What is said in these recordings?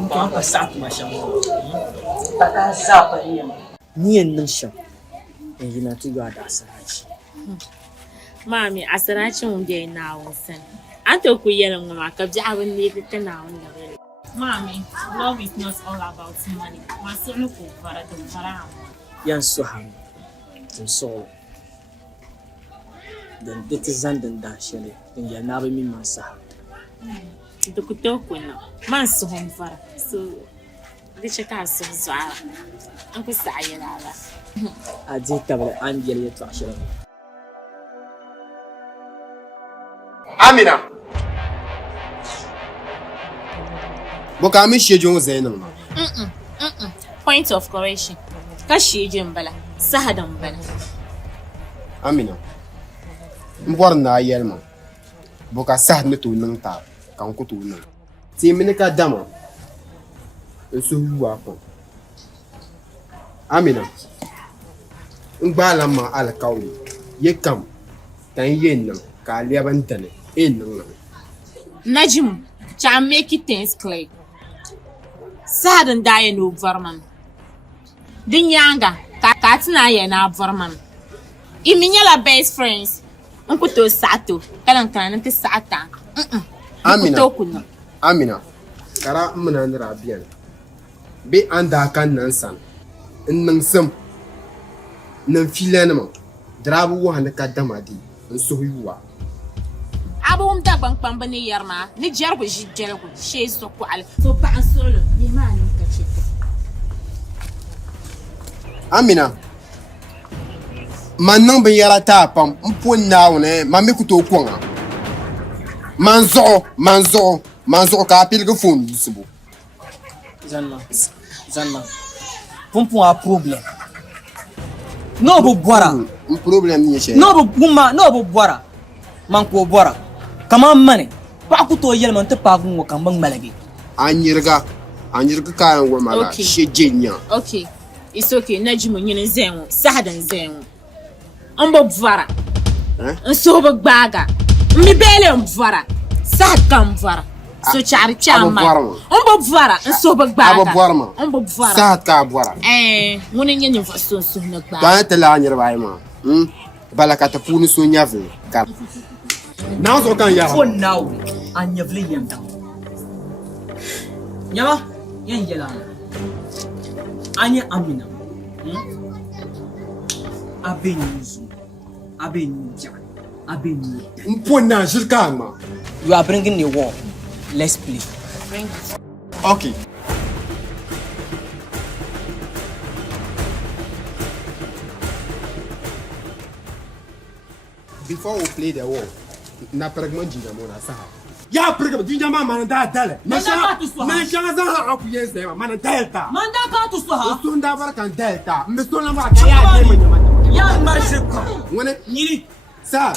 Então passar uma chamada. Baka zapa niya. Niyan nan shan. Yanzu na tuga da asaraci. Mami, asaracin wanda ya na wasan. An to ku yana mu ka ji abin da yake kana wannan bare. Mami, love is not all about money. Masu nuku fara da fara. Yan so ham. Tun so. Dan dita zandan da shele. Dan ya na ba min masa. Da ku to ku na. Man su hon fara. So dice ka so zuwa. An ku sa yana ba. A je tabla an biyar ya to ashirin. Amina. Boka mi shejo Zainab. Point of correction. Kashi jin bala. Sahadan bala. Amina. Mbor na yelma. Boka sahad ne to nan ta kan ku to nan. Ti mini ka dama. Nso huwa ko. Amina. Ngbala ma alkawli. Yekam. Tan yen nan ka liaban tane. Najim, to make it things clear. Sadan daya no varman. Din yanga, katina ya na varman. Iminyala best friends. Unkuto sato, kalan ti sata. Amina, kara muna nira biyan. Be anda kan nan san. Nan sam. Nan filanama. Drabu wa handa ka damadi. Nsuhuwa. Abu da ban bane yarma ni jargo jijjelgo she so ko al so pa an solo ni ma ni kace Amina man ben yara ta pam mpon naawne mami ku to ko nga manzo ka pilgo fon subu zanna pumpun a problem no bo bora problem ni she no bo bora man ko bora kama mane pa ku to yelman te pa gun kan ban malage anyirga kayan wa mala she jenya. Okay, it's okay. Najimu nyine zenwo sahadan zenwo ambo bvara nso bo gbaga mi bele mvara sahad kam vara so chari chama ambo bvara nso bo gbaga ambo bvara sahad ka bvara ngone nyenye vaso so na gbaga ba ta la anyirba ai ma balaka ta puni so nyave ka now so kan ya for now an yavlin yanda nyama yan yela anya amina abenyuzu mpona shirka ma you are bringing the war. Let's play. bring it. Okay. Before we play the war, na pragma jinja mo na saha. Ya pragma jinja ma man da dale. Me sha za ha aku yes de man delta. Man da ka to so ha. Tun da bar kan delta. Me so na ma ka ya de man. Ya marshal ko. Wona Nyiri sa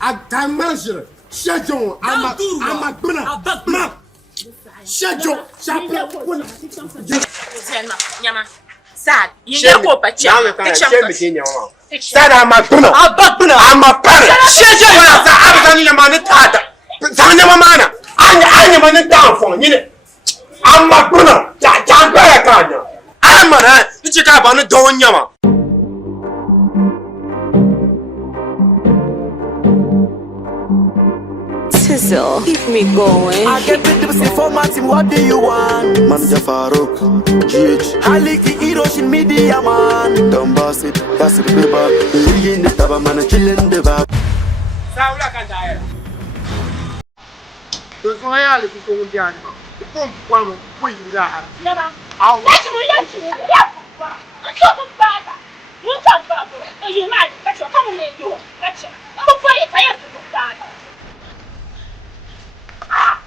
a kan marshal. Shajon ama buna. Shajon chapra. Nyama sad yeye ko pacha sada amatuna amapara sheje wala sa abani ya mane tata sanya mamana anya mane danfo nyine amatuna ta bara kanya amara ichi ka banu don nyama Sizzle, keep me going. I get the formatting, what do you want? Manager Farouk, GH Haliki Hiroshin Media Man Don't boss it, pass it paper. We in the taba man chillin' the vibe. Saula kandaya to so ya le ko ndiani ko kwamo ko yira nyama let's ya so baba you talk baba you like that's what come on you that's I'm for it I have to baba Ah!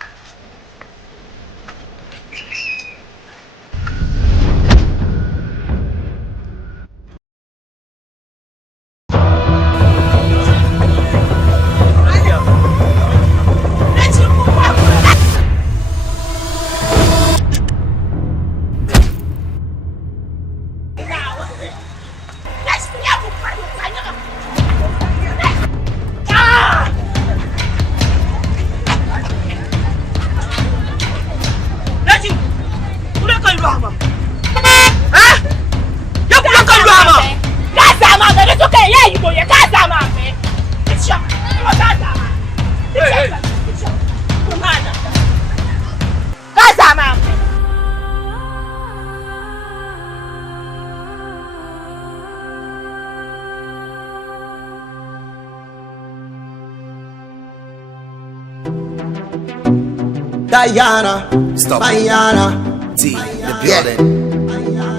Diana, stop. Diana, T, the building.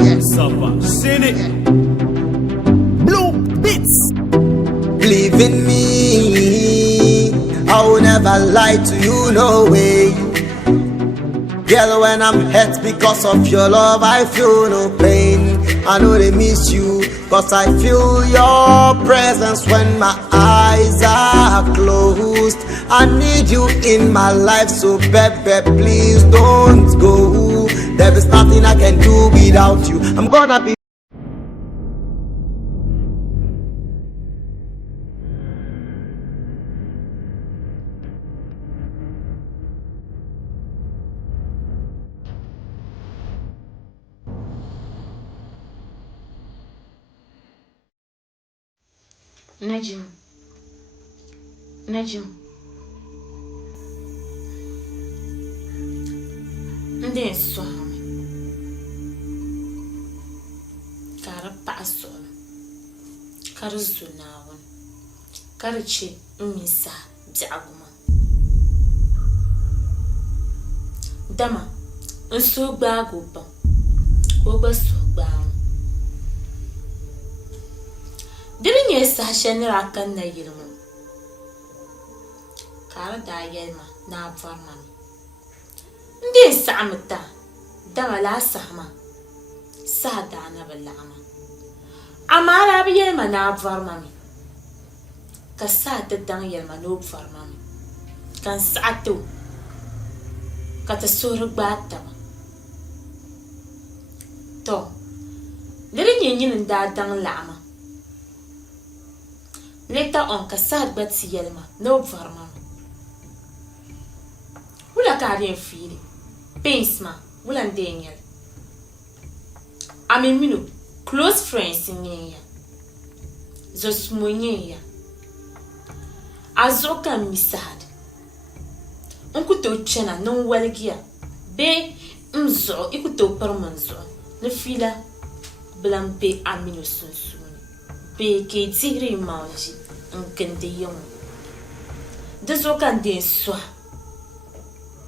Yes, seen it. Blue Beats. Believe in me, I will never lie to you, no way. Girl, when I'm hurt because of your love, I feel no pain. I know they miss you, cause I feel your presence when my eyes are closed. I need you in my life, so baby, please don't go. There is nothing I can do without you. I'm gonna be Najim. Ndi swami. Kara paso. Kara zunawan. Kara chi misa biaguma. Dama, nso gbago ba. Oba so gbawo. Diri nye sa shenira kan na yirmu. Kara da yelma na farman. Ndi samta dama la sama sada na balama amara bi yelma na farman ka sada dan yelma no farman kan sa'atu ka ta suru gbata to diri nyin da dan lama later on ka sad bat yelma no farman wula ka rien fili Pensma, wulan Daniel. Amemino, close friends in ya. Zosmunye. Azoka misad. Unkuto chena non walgia. Be mzo ikuto permanzo. Ne fila blampe amino sunsuni. Be ke tigri manji. Unkende yon. Dezoka den swa.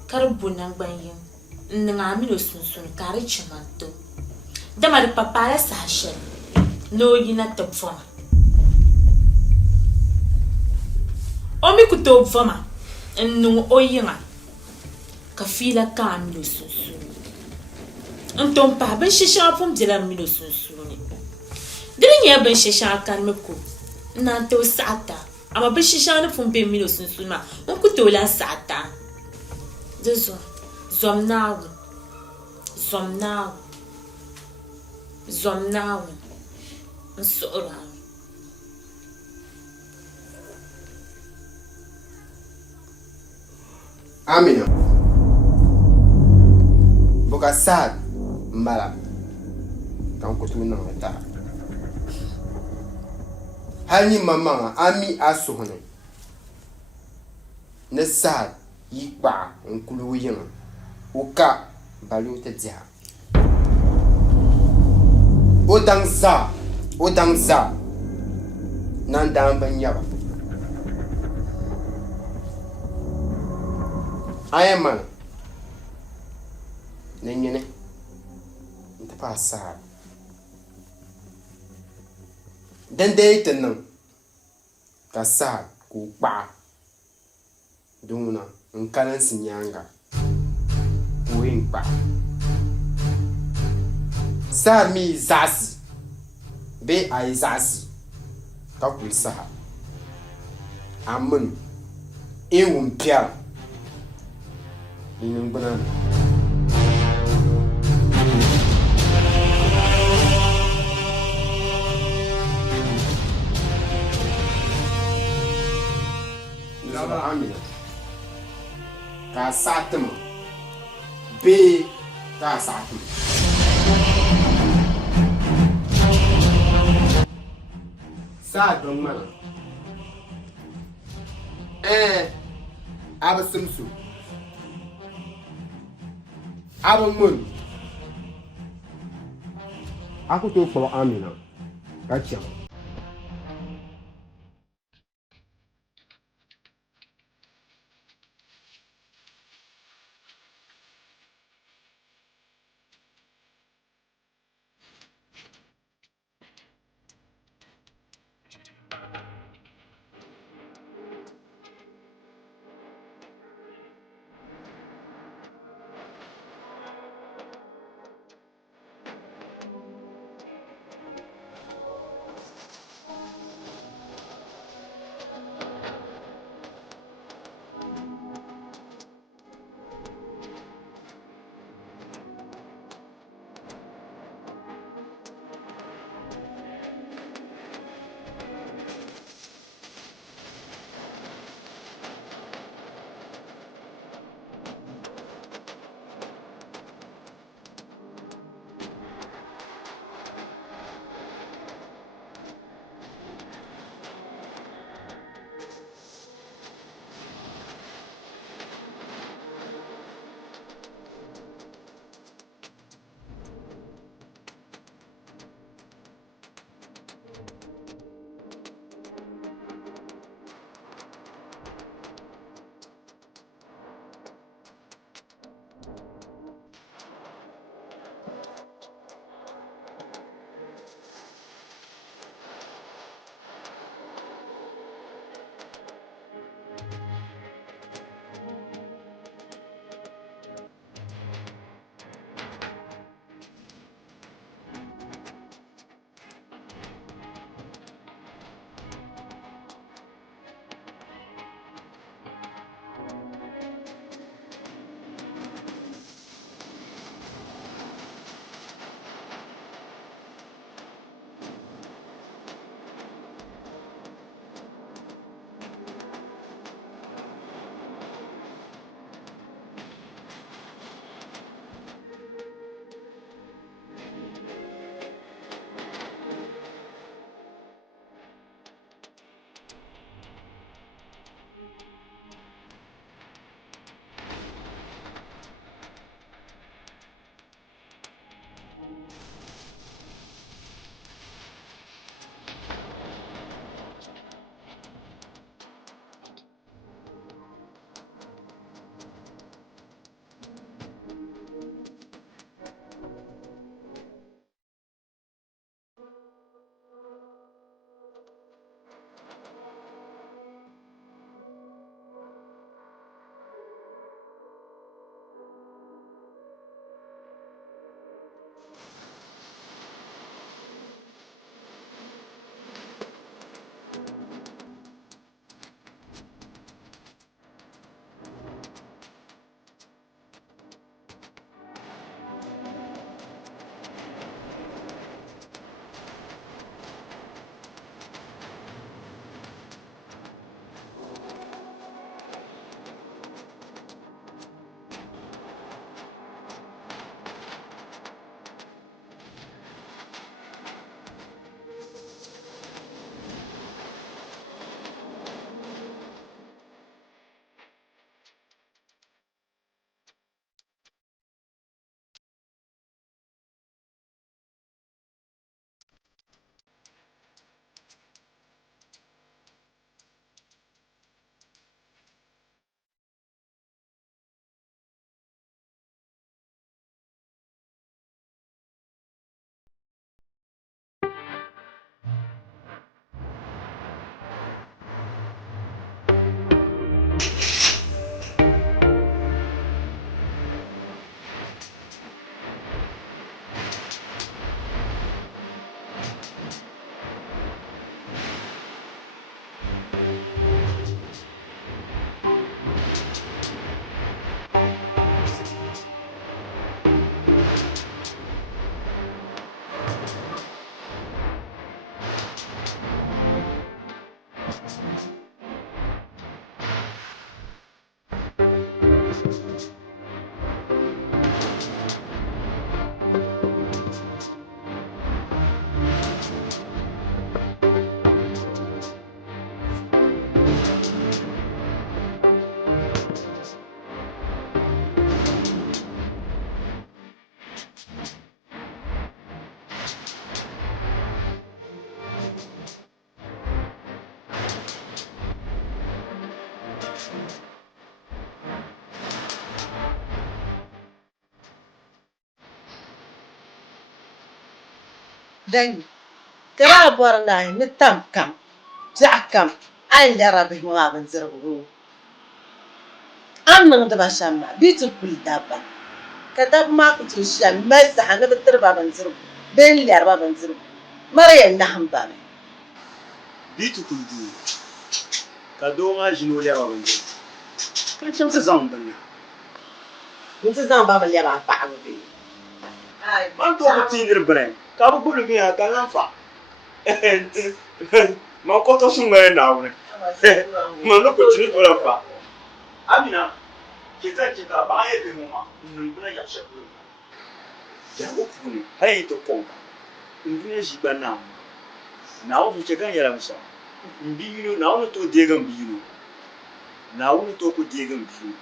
Karbunang banyin. Nangami sun kari chimanto. Dama de papaya sasha. No yina top foma. Omi kuto foma. No oyinga. Kafila kami sun. Anton pa ben shisha pum dila mi sun. Diri ben shisha kan meko. Nanto sata. Ama ben shisha no pum be mi sun ma. On kuto la sata. Dezo. Zomnaw. Nsora. Amina. Boka sad mala. Kan kutu na ta. Hani mama ami asuhne. Ne sad yikba nkulu yin. Uka balu te dia. Odangza. Nandam banyaba. Ayaman. Nenyene. Nta passa. Dende tenang. Kasa ku ba. Duna nkalan sinyanga. Wingba. Sa mi zasi. Be ai zasi. Ka ku sa. Amun. Ewum pia. Ninung banan. Lama Amina. Ka satem. Be ka satem. Sa dong mana. Aba simsu. Aba mun. Aku tu kpɔ Amina ka chɛŋ. Dang, kara bor na ni tam kam. Jack kam. Ai yara bi mo aban zirgu. An nan da ba shamma. Bitu kul daba. Kadab ma ku tu sham mai sa hana bitir baban zirgu. Ben yar baban zirgu. Mara na hamba mai. Bitu kuldu. Kado ma jino le baban zirgu. Kan cin ka zan banna. Mun ta zan baban yara ba abu bi. Ai, Man to ko tinir bre. Ka bu bulu mi aka lan fa. Ma ko to sun mai na wure. Ma no ko tin ko la fa. Amina. Kita ba ya bi mu ma. Mun bula ya shabu. Ya ko kuni. Hai to ko. Ndune shi banna. Na wo fi kan yara masa. Mbiyino na wo to degan biyino. Na wo to ko degan biyino.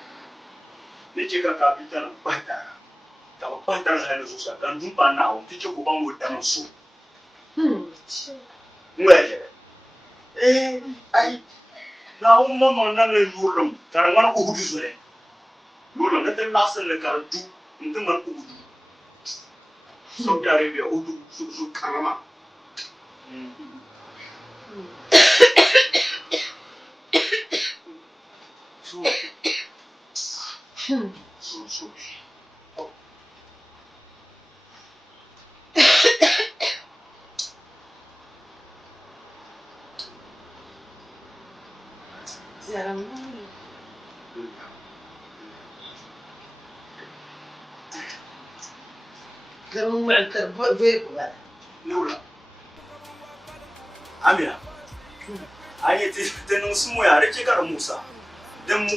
Ne ce ka kapitan bata. Ta bata na ne so kan dun pa na wo ti ce ko ban wo dan so. Ngwe. Ai. Na wo mo na le yurum. Tar wana ko hudu so le. Yurum na te na se le kar du. Ndu man ko hudu. So dare be hudu su karama. So. jaram. Kamu mu'tar be ko ba. Nula. Amina. Aye te nun sumo ya rike kar Musa. Dan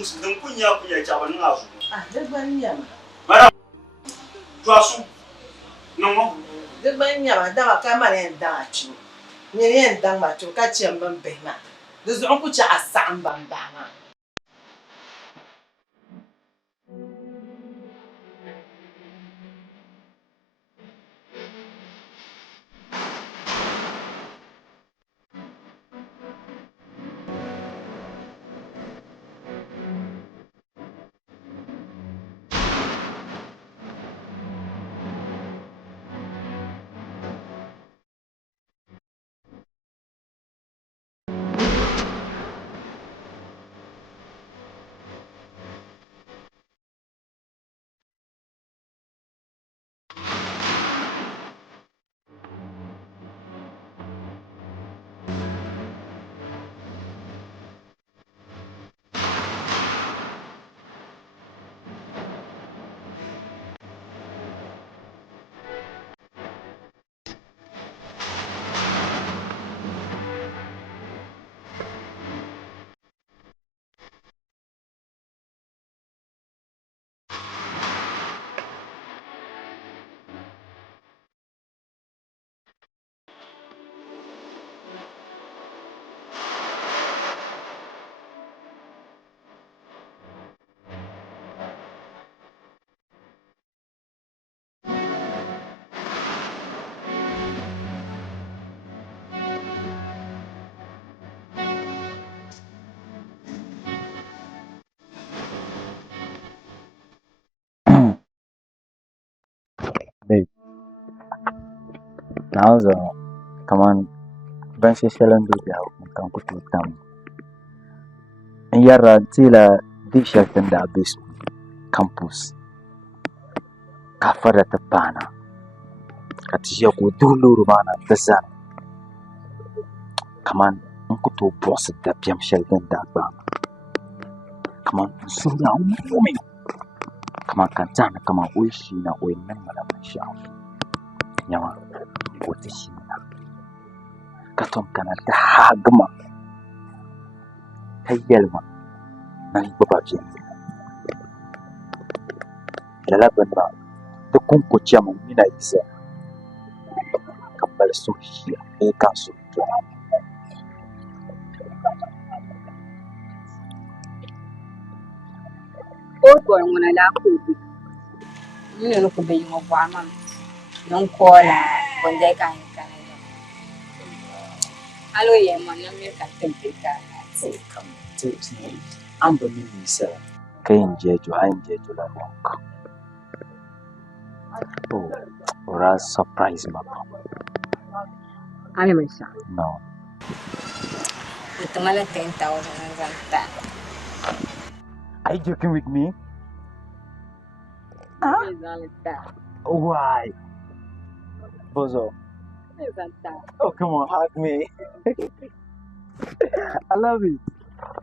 kunya ta ban azu. Ah, Dagbani yama. Mara. To asu. Non mo. Dagbani yama da ba ka mara yan da chu. Ni yan da ma chu ka ci ban be ma. Da zu ku ci asam ban ba ma. Babe, nauza kaman ban sheshalan dubi a kan kutu tam. In yara tila di shelton da abis campus. Ka fara ta bana. Ka tiya ko duluru bana ta zan. Kaman in kutu boss da biyam shelton da bana. Kaman suna mumi. Kaman kan tana kaman uishi na uinin mara mashaw. Nyama wata shi na. Katon kana da hagma. Ta yelma nan babajin. Lalaban ba da kunkuciya mun mina isa. Kambal so shi ne ka so to. Ogo ngwana la kubi. Mimi no kubi mo kwa mama. Non kola konde kan kan. Alo ye mo na mi ka tempe ka. Come to me. Amba mimi sir. Kain jeju an jeju la wonk. Oh, or a surprise mapa. Ano man siya? No. Ito nga lang 10,000 ang ganta. Are you joking with me? Ganta. Why? Bozo. Ganta. Oh, come on, hug me. I love it.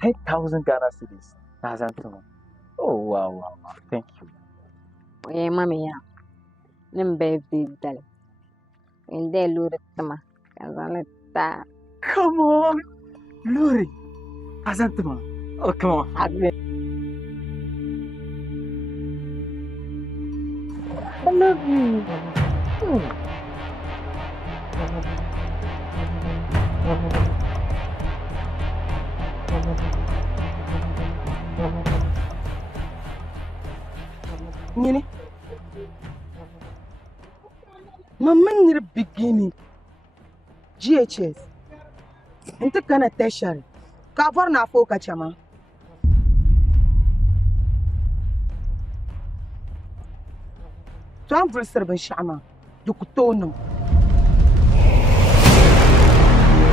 10,000 Ghana cities. Nazantuma. Oh, wow, wow, wow. Thank you. Eh, mami ya. Nimbe vidal. Hindi lurit tama. Kazalita. Come on. Luri. Nazantuma. Oh, come on, hug me. I love you. Nini? Mamman near beginning. GHS. Inte kana tertiary. Cover na foka chama. Tuan Bristol ben shama. Dukutono.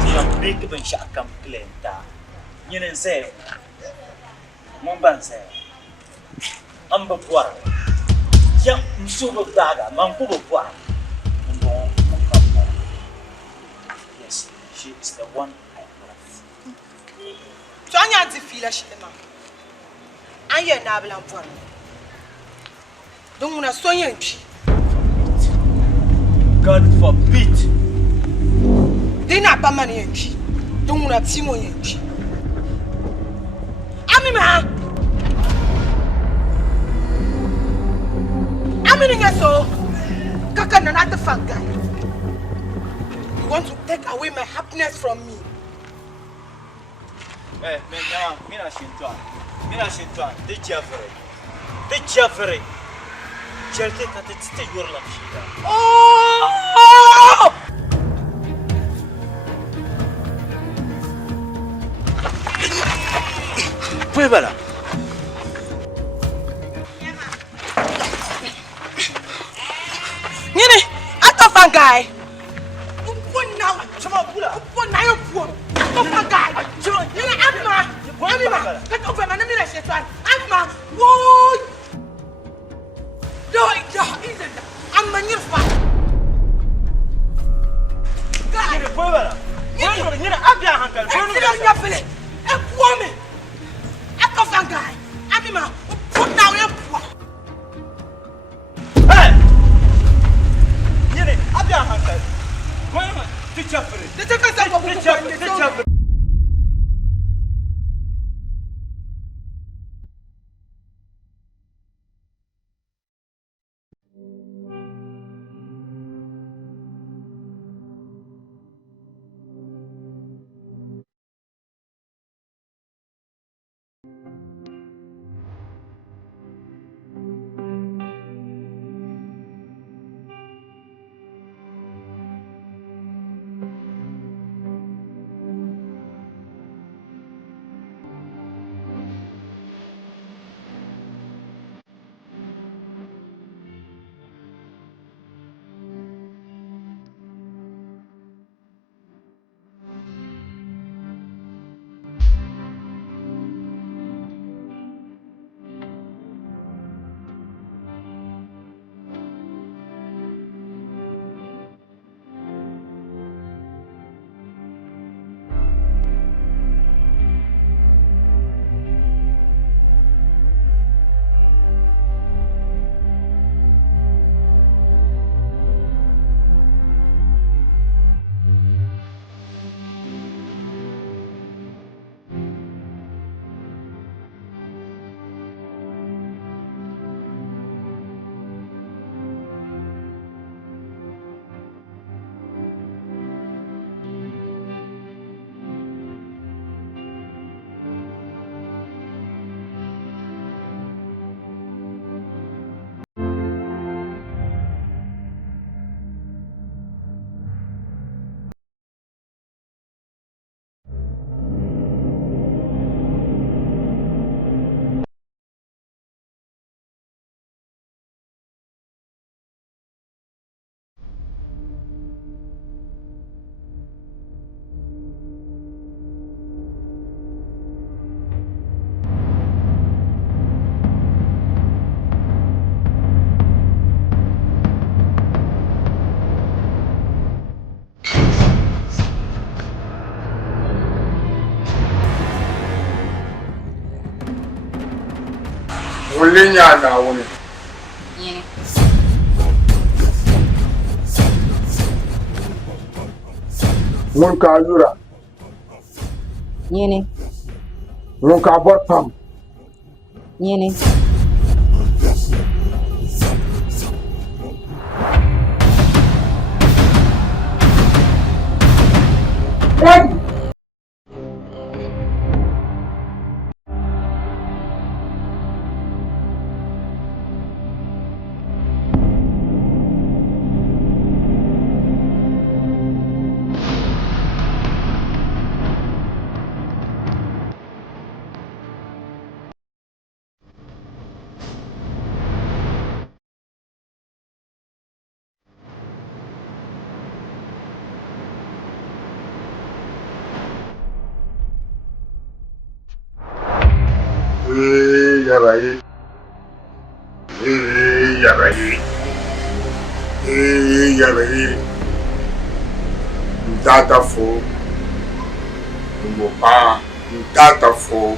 Tia big ben shaka plenta. Nyine nze. Momba nze. Amba bwara. Ya msubo daga, mankubo bwara. Yes, she is the one I love. Tuan ya fila shema. Anye na bla bwara. Donc on a soigné un pied. God forbid. They n'a pas manié un pied. Donc on a timoyé un pied. Amima! Amina so Kaka Nanata Fanga. You want to take away my happiness from me? Eh, maintenant, mina shintoa. De Jeffrey. Chelte tatete yorla shida. Oh! Fue bala. Nini, ato Fangai. Upon now, upon now, upon Fangai. Nini, Amima, get over my name, Amima, whoa! No, I'm a new fan. Fue bala. Nina abia hankal. A woman. Ato Fangai. Amima, put down your poor. Hey! Nina abia hankal. Mama, de Jeffrey. The Jeffrey. Mulinya na woni. Yini. Mun ka yura. Yini. Mun ka bortam. Yini. Yabaye. Yabaye. Yabaye. Data fo. Mopa. Data fo.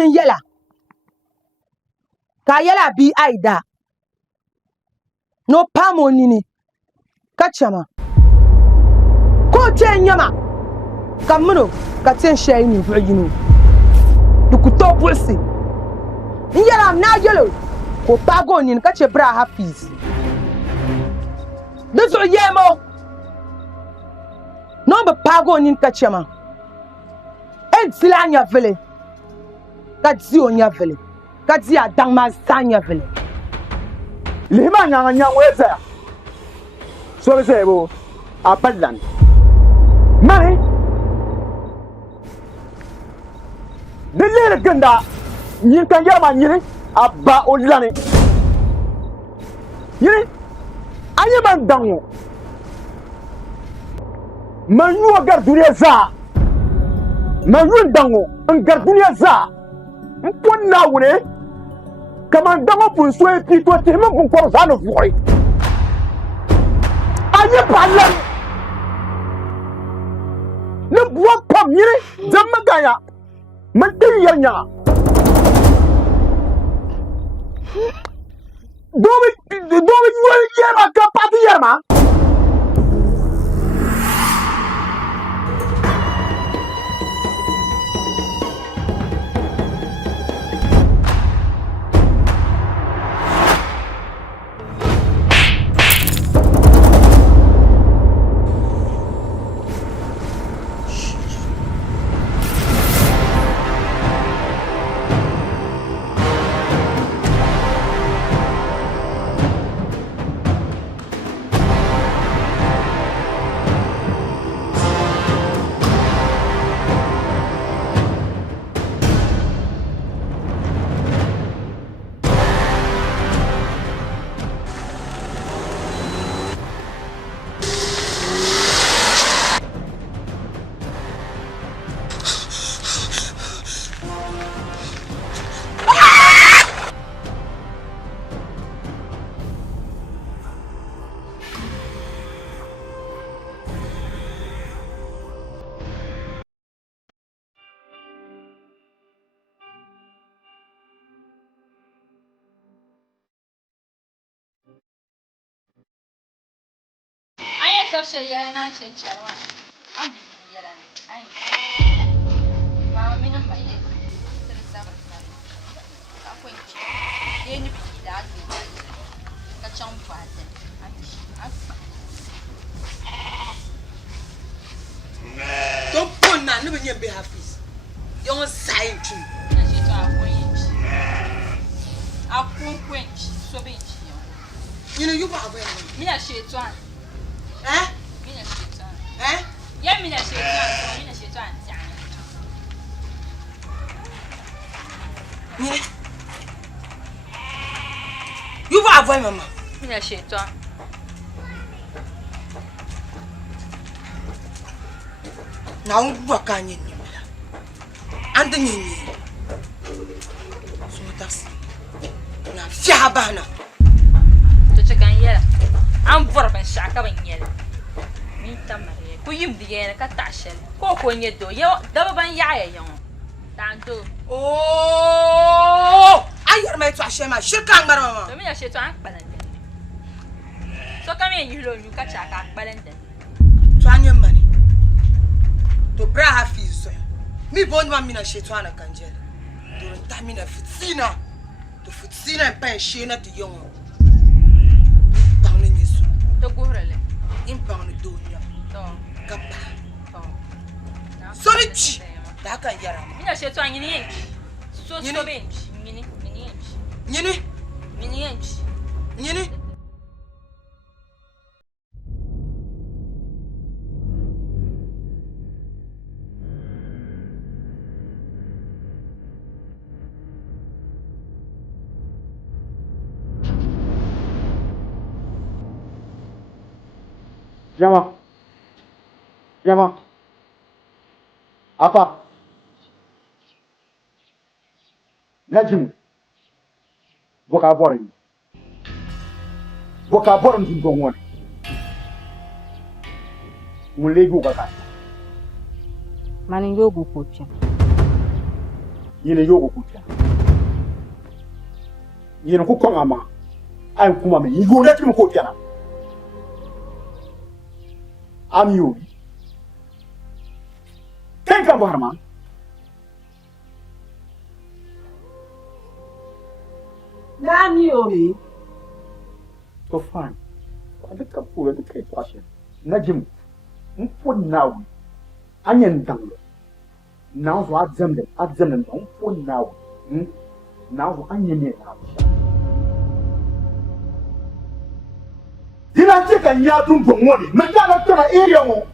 Yela ka yela bi aida no pamo nini kachama ko te nyama kamno ka ten shay ni vuyinu dukuto bulsi yela na yelo ko pago nini ka che bra hafiz deso yemo no ba pago nini kachama en silanya vele Kati onya vele. Kati adang masanya vele. Lima nyanga weza. So sebo apadlan. Mane. Dele ganda yin kan yama yin abba olane. Yin anye man dango. Manu agar dunia za. Manu dango agar dunia za. Mpon na wune kaman dango pun so e pito te men pun ko za no fuori anye palan ne buwa pam yiri jamma gaya man te yanya dobi wori yema ka pati yema Social yana cin charwa. Am yara ai. Ma mi nan bai. Sai sabar sabar. Akwai ci. Dai ni biki da ake. Ka can fata. Don't put na no be hafiz. You want sign too. Na shi to akwai. Akwai so be ci. You know you ba ba. Mi na shi to an. Mina shaitan. Ya mina shaitan, mina shaitan jani. You va avoid mama. Mina shaitan. Na ungu wakanye nimela. Ande nyinyi. So that's na fiabana. To chekan yela. Am vorban shaka ban yela. Mi tamare. Ku yim diye ka tashel. Ko nyedo. Yo daba ban yaaya yon. Tanto. Oh! Ayar mai to ashema shirkan marama. To mi ya sheto an balande. So kam yen yulo yu ka chaka balande. To anye mani. To bra hafizo. Mi bonwa mina sheto ana kanjela. To tamina fitina. To fitina pa shena to yon. Pang ni yesu. To gorele. Impang ni donya. To Kapa. to. Sorry chi. Da kan yara. Mi ya sheto an yini. So Yini? so bench. Mini. Nyini? Nyini? Yama. Apa? Najim. Boka boring. Boka boring din ko ngone. Mule go kaka. Mani yogo kucha. Yine yogo kucha. Yine ko konga ma. Ay kuma me yigo na tim ko tiana. Am you. Kenka Barman. Nani omi? So fine. The couple the cake question. Najim. Mpon now. Anyen dangle. Now so at them mpon now. Now so anyen now. Dina cheka nyatu mbongoni. Mekana tona area mo.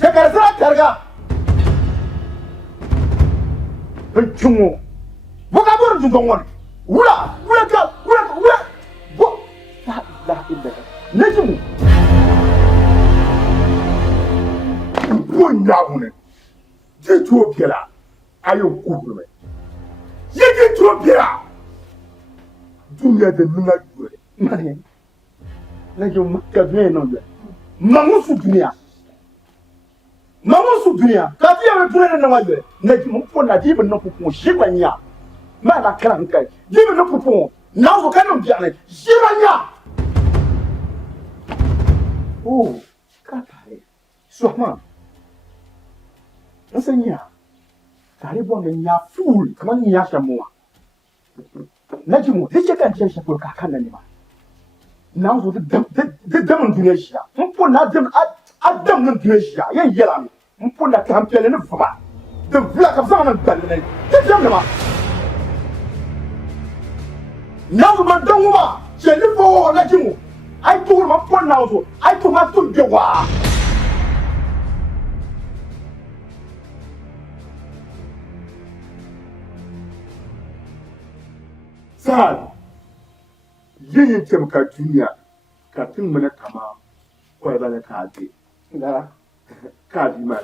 Cheka zara targa. Benchungo. Boka boru mbongoni. Ula. Bo. La illa. Najim. Mpon now ne. Je tuo piela. Ayo kukume. Je tuo piela. Dunia de nuna jure. Mane. Najyo makadwe nonde. Mangusu dunia. Kati ya mepune na wajwe. Najyo mpona jibe no pupu shiba nya. Mana krankai. Jibe no pupu. Nazo kano mjane. Shiba nya. Oh, katare. Suahman. Nasa nya. Tare bonge nya fool. Kama nya shamuwa. Najyo hiche kanche shapur kakana nima. Now so the demon Tunisia. Mpon Adam Tunisia. Yen Yelam. Mpon that campaign in the Fama. The black of Zaman Pellet. The Gemma. Now the Madonna. She live for Najimu. I told my phone now. So I told my foot Jawa. Sad. Yin temka duniya kafin mana kama kwai bana kaji na kaji ma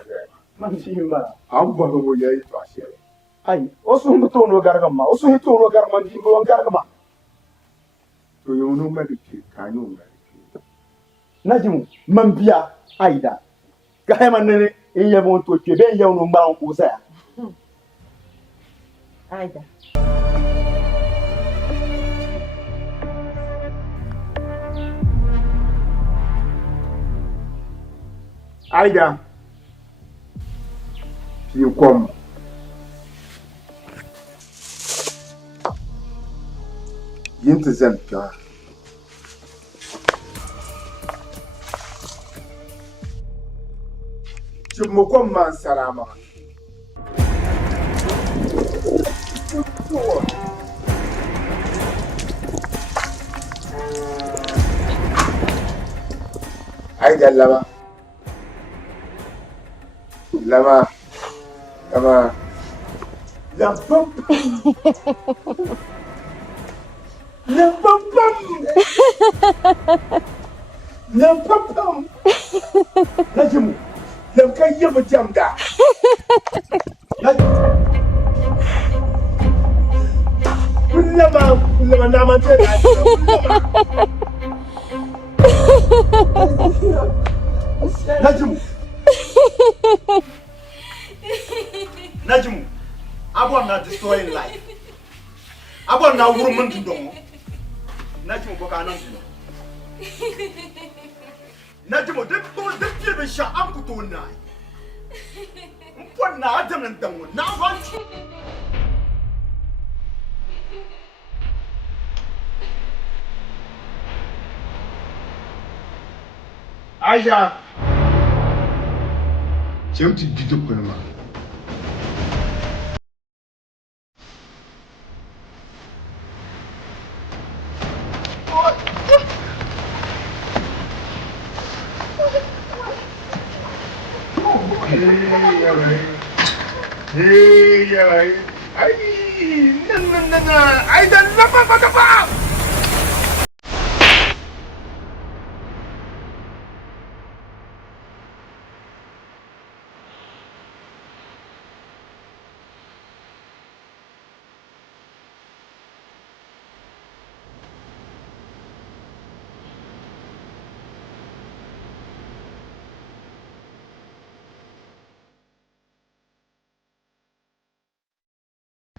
man shi ma an ba ho yayi to ashere ai osu muto no gargama osu hito no garma din go gargama to yono ma dike kanyo ma dike najimu man biya aida ga man ne in yabo to ke ben yawo no mbaran ko sa Aida. Aida, you come. Yintizem ka. Chumukom man salama. Aida lama. Lama. Lampam. Lampam. Najimu. Lem kan yem jam da. Kullama na man te da. Najmu. Abon na destroying life. Abon na woman to don. Najmu boka nan. Najmu de be sha am ku to na. Mpon na adam nan dan na ban. Aja. Chemti bido kolma. Ay, dan lapa pa.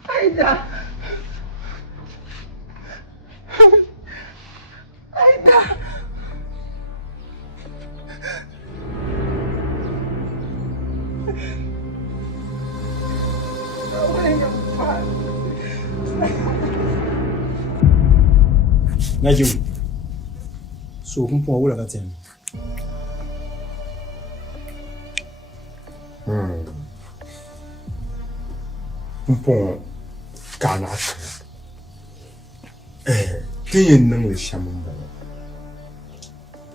Aida. Najum. So kun po wala ka tem. Mpon kana tiyin nan le shamun ba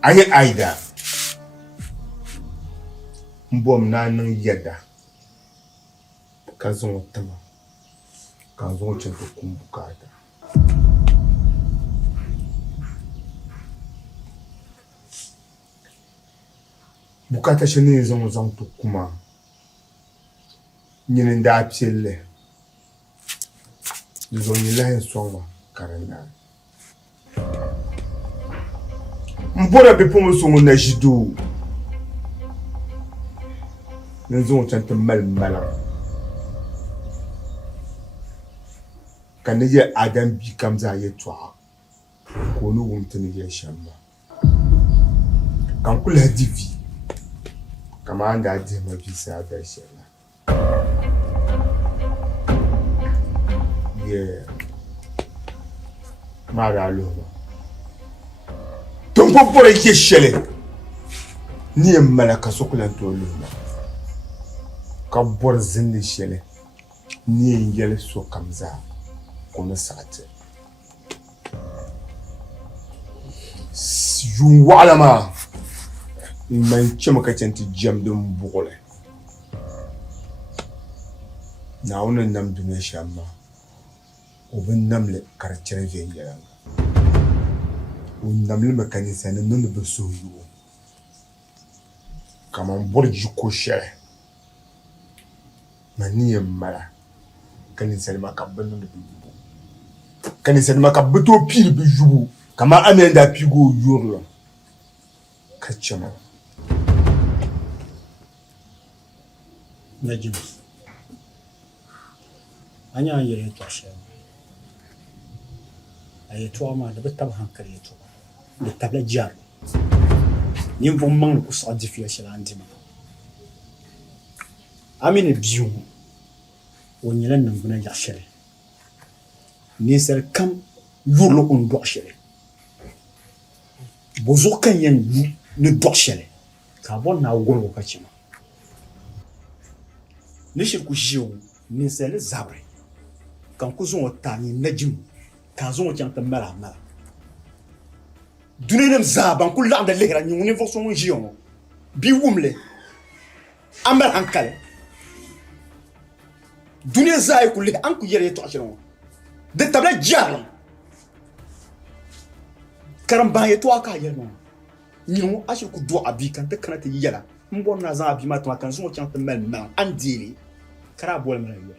ayi aida mbom na nan yada ka zo tama ka zo cin to kun bukata bukata shi ne zan to kuma nyinin da apselle zoni lahin sonwa karanda mbora be pomo songo na jidu nzo tante mal kan ye adam bi kamza ye twa ko no wumtani ye shamma kan kula divi kama anda de ma bi sa da shela yeah mara loma ton popore ye shele ni malaka sokula to loma ka bor zindi shele ni yele so kamza kuma sate yu wala ma man chama ka tanti jam dum bugole na wonan nam dunya shamma obin namle karacere vengeran un namle mécanicien non be soyu kama borji ko shere mani mala kanicien ma kabano de bubu kanicien ma kabuto pile be jubu kama amenda pigo yurlo kachama Najum. Anya yere to shere. Ayetwa ma da betab hankali to da tabla jar ni vum man ku sa difiya shela andima amine biu wonyilan nan buna ya shere ni ser kam yurlo on do shere bozo kan yan ni do shere ka bon na goro ka chima ni shir ku jiwo ni ser zabre kan ku zo ta ni najim kazon tianta mala dunenem za ban kul la lehra ni woni fo son jion bi wumle amal hankale dunia za kul an ku yere to ashiron de tabla jar karam ba ye to aka yerno Nyo ashi ku do abi kan ta kana ta yala. Mbon na za abi ma to kan so chan ta mel ma andili. Kara bol mala yo.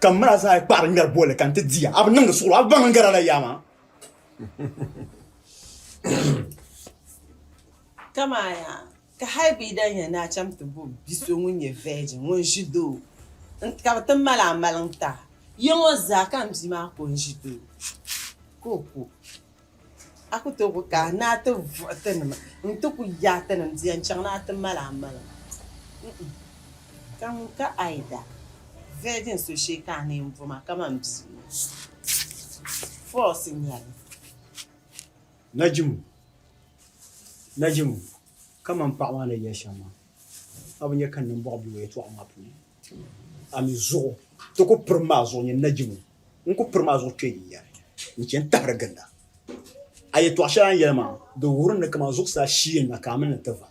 Kamara za par ngar bol kan ta dia. Ab nang so ab bang ngara la yama. Kama ya ka haibi dan ya na cham to bu biso munye virgin won jido. Ka ta mala malanta. Yongo za kan bi ma ko jido. Koko. Aku to ko ka na to voten ma. Nto ku ya tan ndian chang na ta mala mala. Kan ka aida. Virgin so she ka ne mvuma kama mbi. Force nyali. Najimu kama mpawa na yeshama abunye kan nan bo bi wetu amapu ami zo to ko perma zo nye najimu nko perma zo twedi ya ni ken tabra ganda ayi to ashan yelma do wurin da kama zo sa shi na kamin na tafa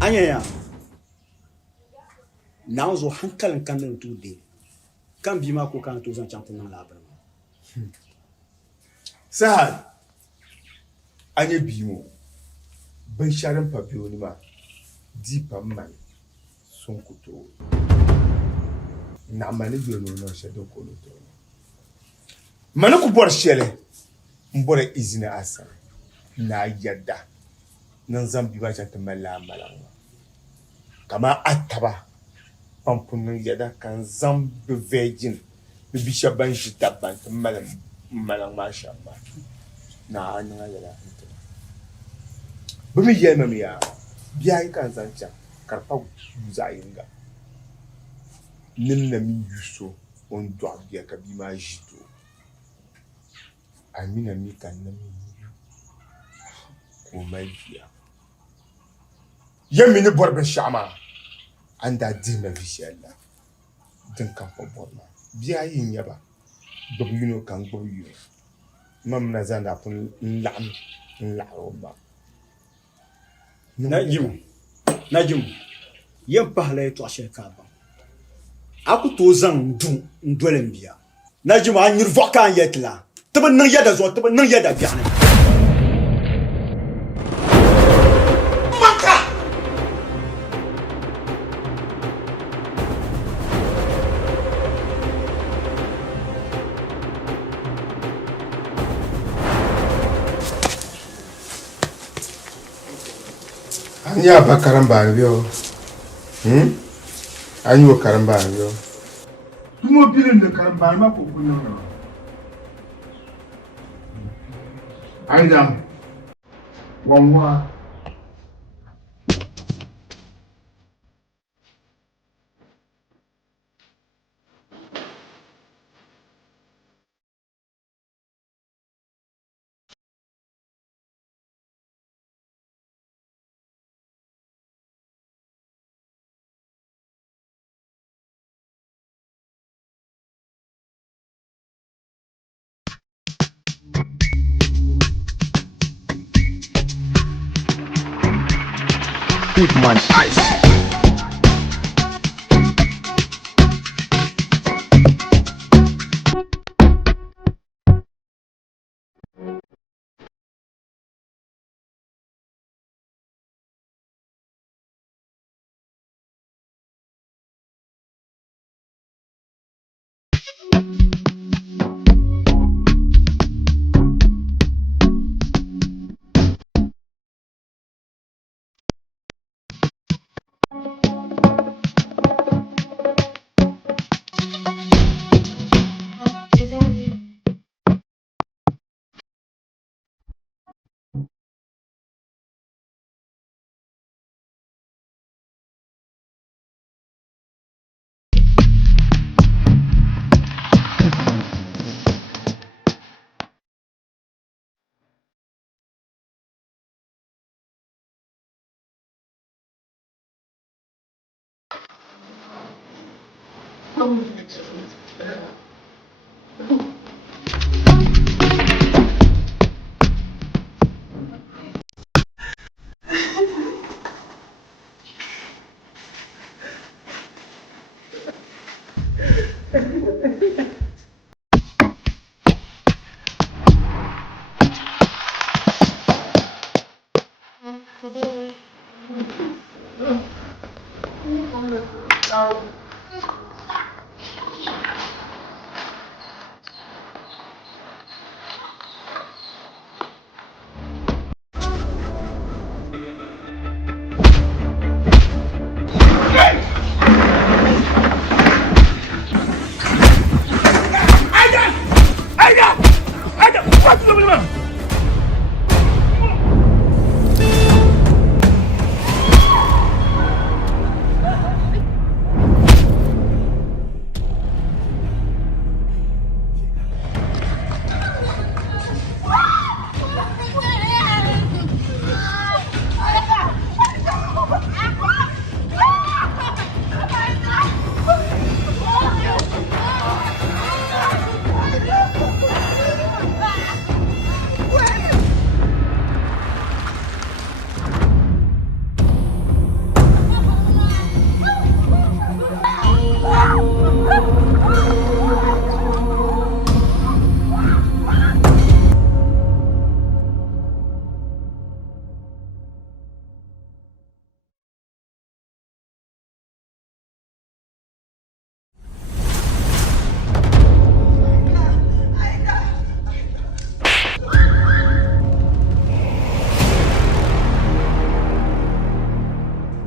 anya ya na zo hankalin kan nan tude kan bi ma ko kan to zan chantin nan labar Sahad anye bimo ban sharan papiyo ni ma dipa man son kuto na mani biyo no shedo ko lo to mana ku bor shele mbore izina asa na yadda nan zambi ba ta mala kama ataba pampunin yadda kan zambi virgin bisha ban shi tabban malang masha Allah na anya yala bumi yema miya biya kan zancha karpa uzayinga ninna mi yuso on doit biya ka bi ma jito amina mi kan na mi ko mai biya yemi ni borbe shama anda dina bishala din kan fa borma biya yin yaba dobu yuno kan dobu yuno mam na zanda pun lam ba Najimu yen pahle to ashe ka ba aku to zan du ndolem biya Najimu an yir vokan yetla taban nan yada zo taban nan yada biya ne anya ba karamba yo anyo karamba yo tumo bilin da karamba ma ko kunyo no aida wamwa Big man ice.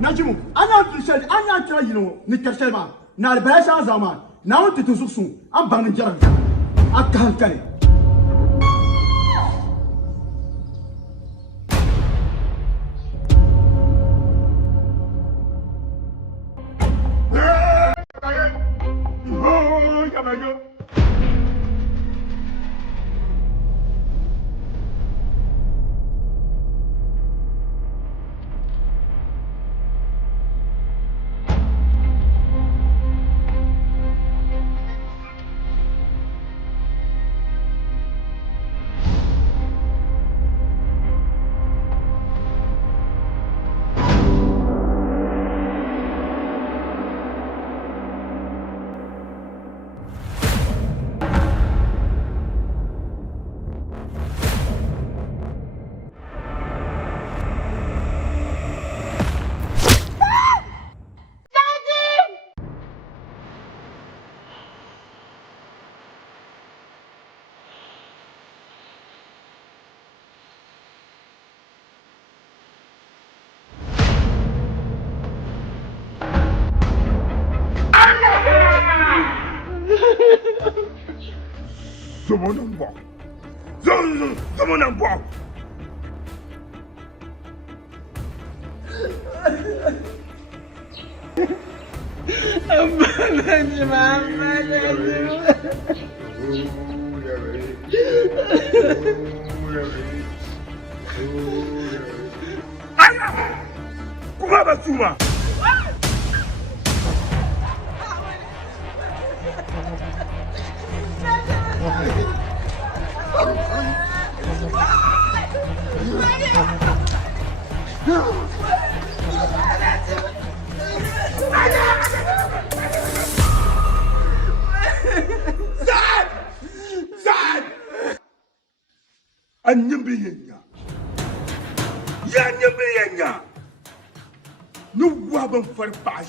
Najimu, anya kira yino ni karshelma. Na basha zaman. Na wonte to suksun. An bangin jaran. Akka hankali.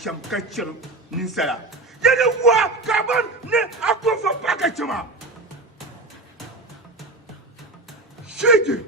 Sham kacir ninsala yana wa kaban ne akofa pakachama shege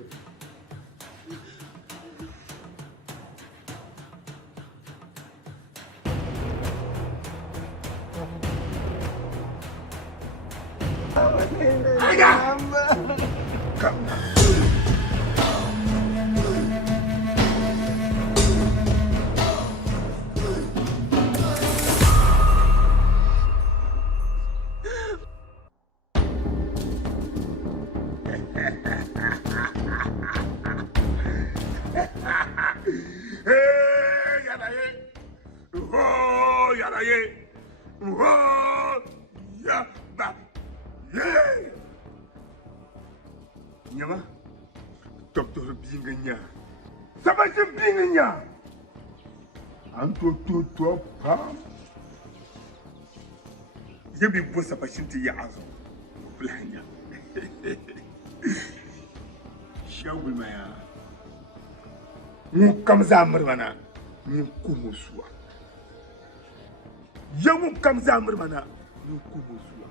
Nyama, doktor binganya, sabajin binganya, anto to pam. Yabi bosa pashinti ya azo, blanya. Shawi maya, ŋun kam zaa miriba na ŋun kumo suwa ya ŋun kam zaa miriba na ŋun kumo suwa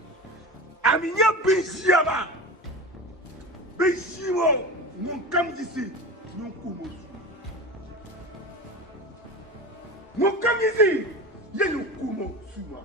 ami nya bin ʒiya maa bin ʒi ŋɔ ŋun kam yisi ŋun kumo suwa ŋun kam yisi ya ŋun kumo suwa